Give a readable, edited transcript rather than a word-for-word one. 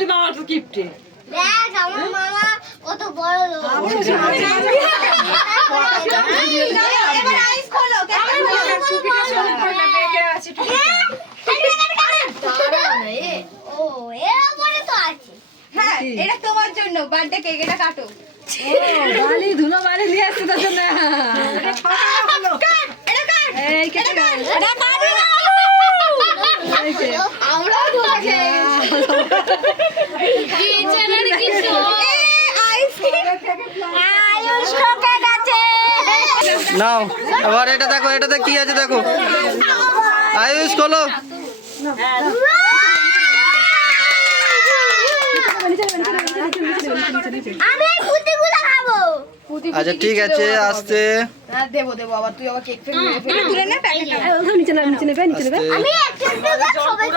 বলি মামার গিফটে। দেখ আমার মামা কত বড় লোক। এবার আইস খোলো। ও এর উপরে তো আছে। হ্যাঁ, এটা তোমার জন্য বার্থডে কেক, এটা কাটো। বালি ধুলো বালি নিয়ে আসছে তোর জন্য। এই কেটে গেল। আমরাও ধোয়া খেয়ে নাও এবার এটা দেখো, এটাতে কি আছে দেখো। আয়ুষ খোলো। আমি এই পুতিগুলো খাবো। আচ্ছা ঠিক আছে, আসতে দেবো দেবো, আবার তুই আবার কেক ফেক মেরে ফেলে তুলে নে প্যাকেট। নিচে নেবে, নিচে নেবে, নিচে নেবে। আমি একটা সবাই